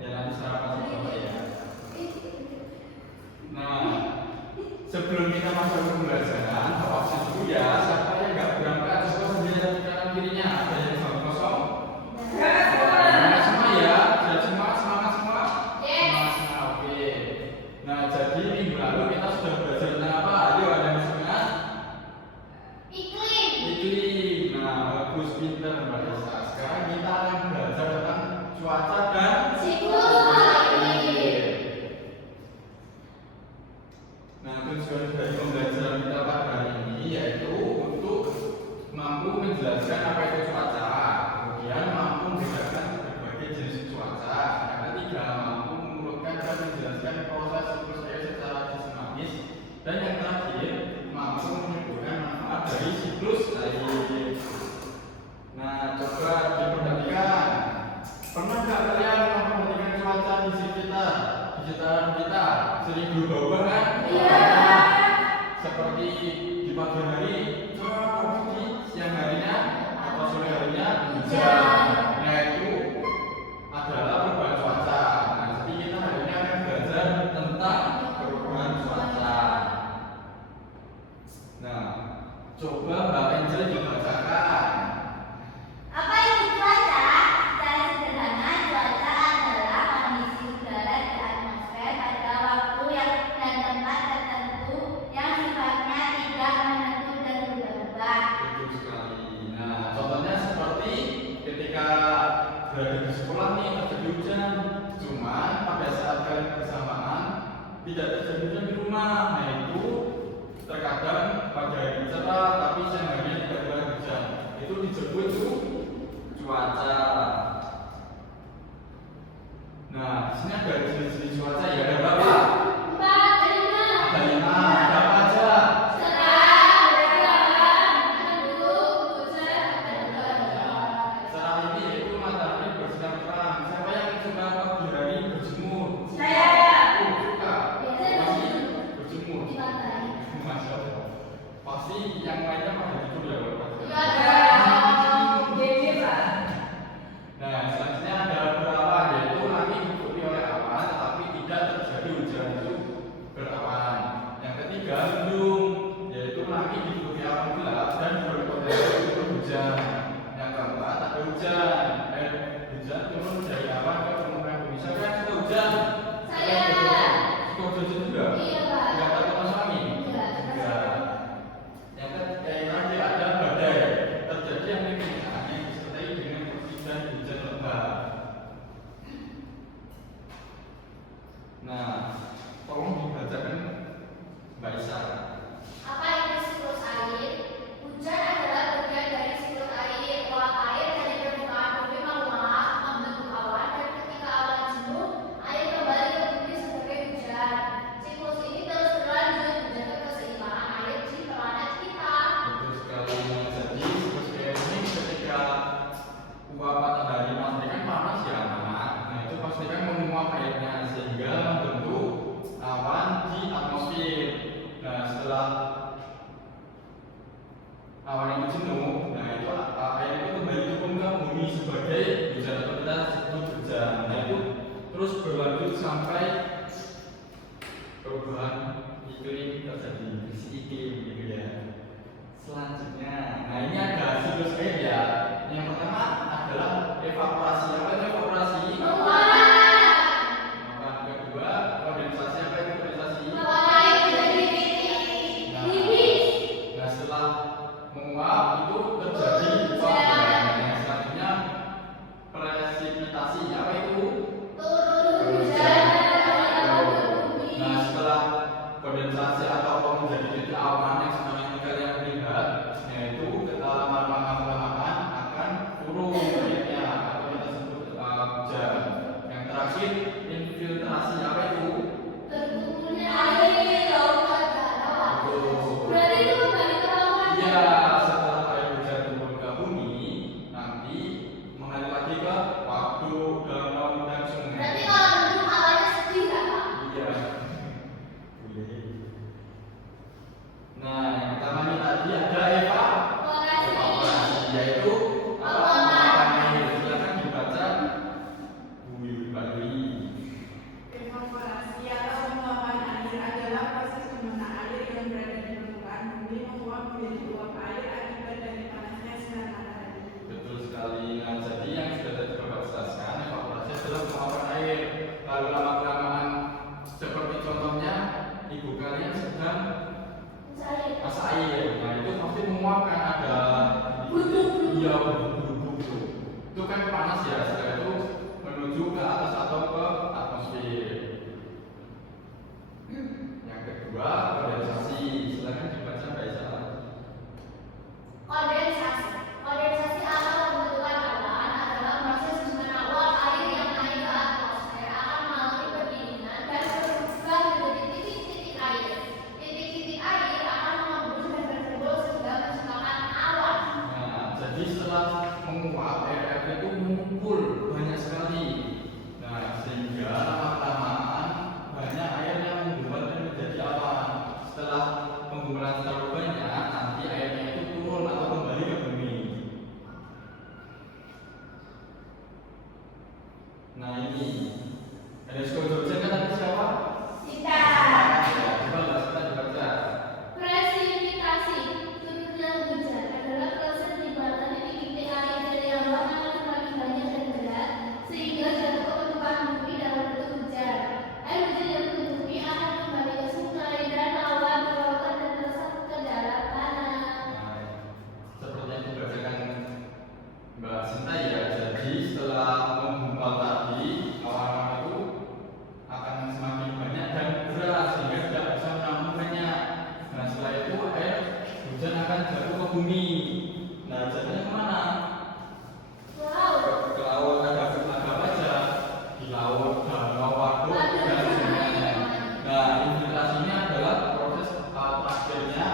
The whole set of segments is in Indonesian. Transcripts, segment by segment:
Ya nanti sarapan sama ya. Nah, sebelum kita masuk ke pembelajaran, absen dulu ya. Siapa yang nggak berangkat, coba sendiri di kanan kirinya. Ada yang kosong? Semangat semua ya. Sudah semua semangat semua? Semangat semua. Oke. Nah, jadi minggu lalu kita sudah belajar tentang apa? Ayo ada yang semangat? Iklim. Nah, bagus, pintar Mbak Desa. Sekarang kita akan belajar tentang cuaca dan siklus air. Nah, tujuan dari pembelajaran kita pada hari ini yaitu untuk mampu menjelaskan apa itu cuaca, kemudian mampu membedakan berbagai jenis cuaca, yang ketiga mampu mengurutkan dan menjelaskan proses siklus air secara sistematis, dan yang terakhir mampu menyebutkan manfaat dari siklus air. Nah, coba diperhatikan. Pernah nggak kalian memperhatikan cuaca di sekitar kita? Sering berubah-ubah kan? Iya. Seperti di pagi hari cerah, tapi di siang harinya atau sore harinya hujan. Nah, itu adalah perubahan cuaca. Nah, jadi kita hari ini akan belajar tentang perubahan cuaca. Nah, coba Mbak Angel dibacakan. Apa itu cuaca? Secara sederhana, cuaca adalah kondisi udara di atmosfer pada waktu dan tempat tertentu yang sifatnya tidak menentu dan berubah-ubah. Betul sekali. Nah, contohnya seperti ketika berada di sekolah nih terjadi hujan, cuma pada saat kalian bersamaan tidak terjadi hujan di rumah. Nah, itu terkadang pagi hari cerah tapi siang harinya tiba-tiba hujan. Itu disebut cuaca. Nah, di sini ada jenis-jenis cuaca ya, ada berapa? 4, 5. Ada 5. Ada apa aja? Cerah, bersinar, mendung, hujan, dan badai. Cerah ini yaitu matahari bersinar terang. Siapa yang suka pagi hari berjemur? Saya. Oh, suka. Biasanya Pasti berjemur. di pantai. Masya Allah. Pasti yang lainnya pada tidur ya kalau pagi. Nah, selanjutnya ada berawan, yaitu langit ditutupi oleh awan tetapi tidak terjadi hujan, itu berawan. Yang ketiga mendung, yaitu langit ditutupi awan gelap dan berpotensi untuk hujan. Yang keempat ada hujan, hujan turun dari awan ke permukaan bumi. Siapa yang suka hujan? Saya. Suka hujan juga? Iya, Pak. Enggak takut masuk angin? Iya. Enggak. Yang terakhir ada badai, terjadi yang yang disertai dengan hujan lebat. Nah, tolong dibacakan Mbak Isa. Apa itu siklus air? Hujan adalah bagian dari siklus air. Uap air dari permukaan bumi menguap, membentuk awan, dan ketika awan jenuh, air kembali ke bumi sebagai hujan. Siklus ini terus berlanjut menjaga keseimbangan air di planet kita. Betul sekali. Jadi siklus air ini ketika uap matahari kan panas ya anak. Nah, itu pastikan menguap airnya sehingga membentuk awan di atmosfer. Nah, setelah awan itu jenuh, nah itu air itu kembali turun ke bumi sebagai hujan atau kita sebut hujan. Nah, itu terus berlanjut sampai perubahan iklim terjadi, krisis iklim gitu ya. Selanjutnya, nah ini ada siklus air ya. Yang pertama adalah evaporasi. Apa itu evaporasi? Yang kedua kondensasi. Apa itu kondensasi? Nah, setelah menguap itu terjadi hujan. Yang selanjutnya presipitasi. Apa itu? Nah, setelah kondensasi atau apa menjadi titik awan yang sekarang ini kalian lihat, yaitu lama-lama akan turun airnya atau kita sebut hujan. Yang terakhir infiltrasi. Apa itu? Terkumpulnya air lautan danau. Betul. Berarti itu kembali ke bawah. Iya, setelah air hujan turun ke bumi, nanti mengalir lagi ke waduk, danau dan sungai. Berarti kalau mendung awalnya sedih nggak, Pak? Iya. Boleh. Nah, yang pertama ini tadi ada evaporasi, yaitu apa? Silakan dibaca Bu Wiwi. kalau lama-kelamaan seperti contohnya ibu kalian sedang masak air, nah itu pasti menguapkan ada iya bubuk-bubuk itu kan panas ya, setelah itu menuju ke atas atau ke atmosfer. Yang kedua kondensasi, silakan dibaca Mbak Isa. Kondensasi atau pembentukan awan adalah proses di mana uap air yang naik ke atmosfer akan melalui pendinginan dan berubah menjadi titik-titik air. Titik-titik air akan mengembus dan berkumpul sehingga menciptakan awan. Nah, jadi setelah menguap air itu mengumpul banyak sekali. Nah, sehingga lama-kelamaan banyak air yang menggumpal dan menjadi awan. Setelah penggumpalan terlalu banyak, nanti airnya itu turun atau kembali ke bumi. Nah ini ada hidrogen kan tadi siapa? Kita. Ya, coba Mbak Sita dibaca. Presipitasi, turunnya hujan adalah proses di mana titik-titik air dari awan akan semakin banyak dan berat sehingga jatuh ke permukaan bumi dalam bentuk hujan. Air hujan yang turun bumi akan kembali ke sungai dan laut di lautan dan terseret ke dalam tanah. Nah, seperti yang dibacakan Mbak Sinta ya, jadi setelah menggumpal tadi awan-awan itu akan semakin banyak dan berat sehingga tidak bisa menampung banyak. Nah setelah itu air hujan akan jatuh ke bumi. Nah jatuhnya kemana? Wow. Ke laut. Ada apa aja di laut, danau, waduk dan sebagainya. Nah infiltrasi ini adalah proses terakhirnya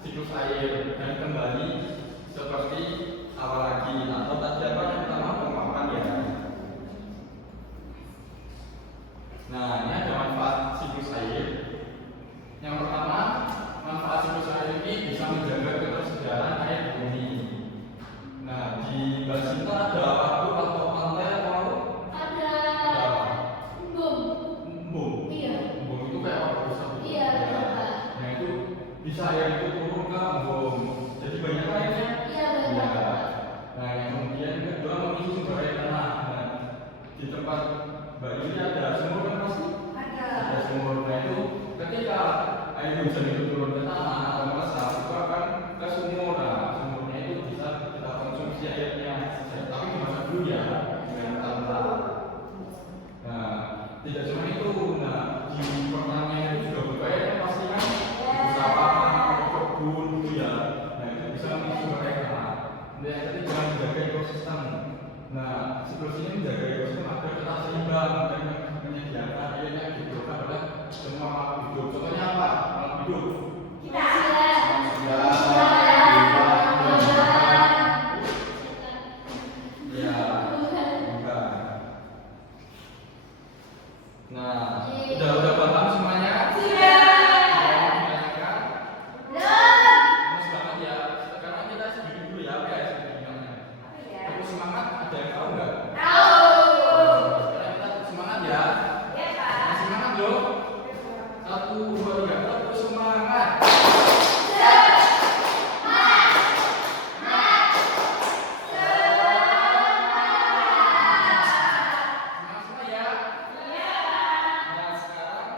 siklus air dan kembali seperti awal lagi, atau tadi apa yang pertama penguapan ya. Nah ini ada manfaat siklus air. Yang pertama, manfaat siklus air ini bisa menjaga ketersediaan air di bumi. Nah di Mbak Sinta ada waduk atau pantai atau laut? Ada Ada embung. embung. Iya. Embung itu kayak apa bisa? Iya, coba. Nah itu bisa air itu turun ke embung. Jadi banyak airnya. Iya, Ya. benar. Nah yang kemudian kedua mengisi sumber air tanah. Nah, di tempat Mbak Yuli ada sumur kan pasti? Ada sumur. Nah itu ketika air hujan itu turun ke tanah atau meresap itu akan ke sumur. Nah sumurnya itu bisa kita konsumsi airnya. Tapi dimasak dulu ya dengan tanah. Nah tidak cuma itu. Nah di pertanian itu juga berbahaya kan pasti kan? Usaha kebun gitu ya. Nah itu bisa mengisi sumber air tanah. Nah, yang ketiga menjaga ekosistem. Nah, siklus ini menjaga ekosistem agar tetap seimbang dan menyediakan air yang dibutuhkan oleh semua makhluk hidup. Contohnya apa? Makhluk hidup. Kita. Manusia, ya, bukan. Nah, udah paham semuanya? Sekarang kita sedikit dulu ya, guys. Tepuk semangat, ada yang tahu nggak? Sekarang kita tepuk semangat ya. Semangat loh. 1, 2, 3, tepuk semangat. Semangat semua ya. Nah sekarang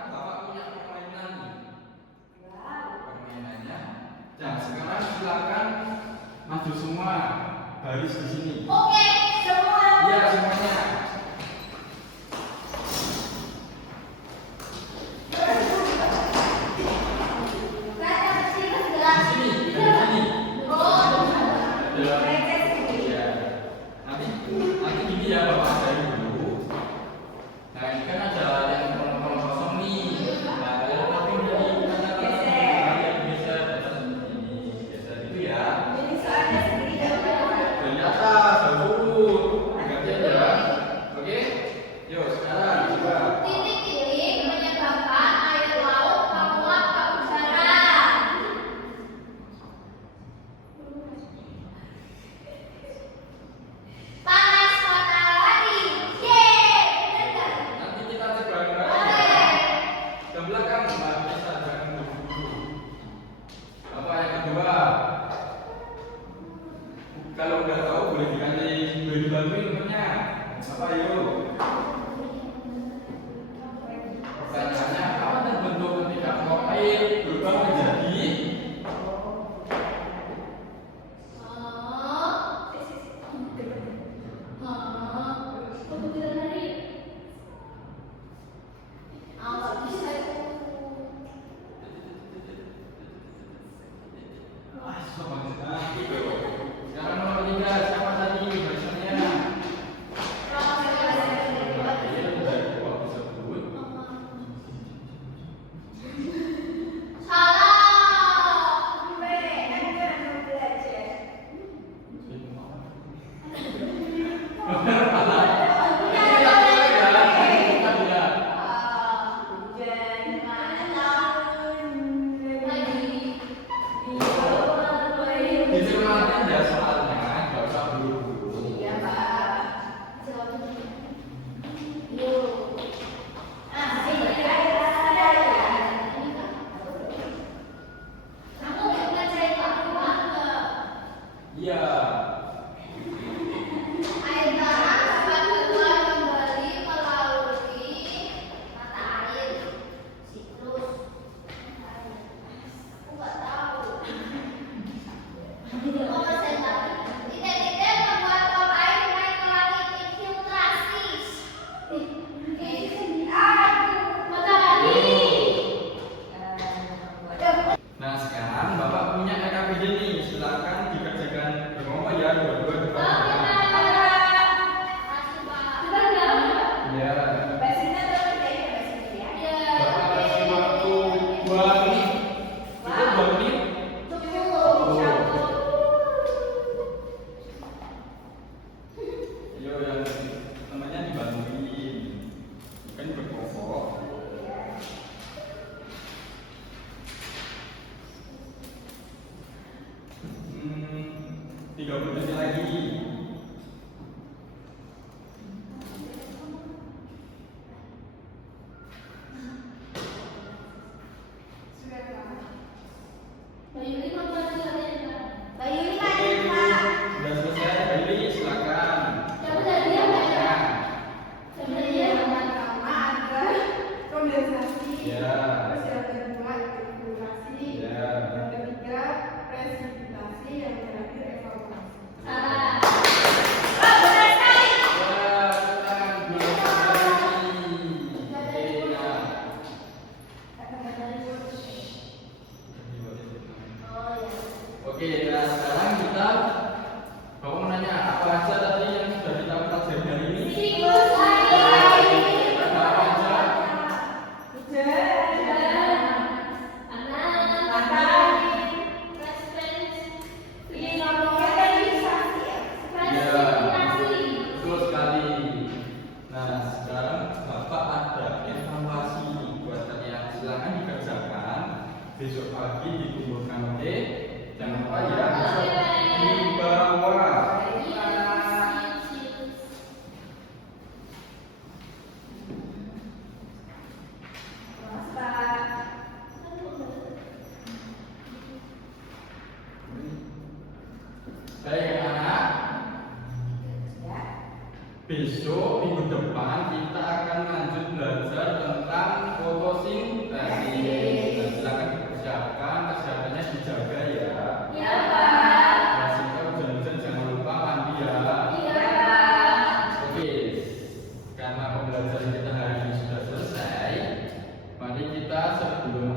kita sebelum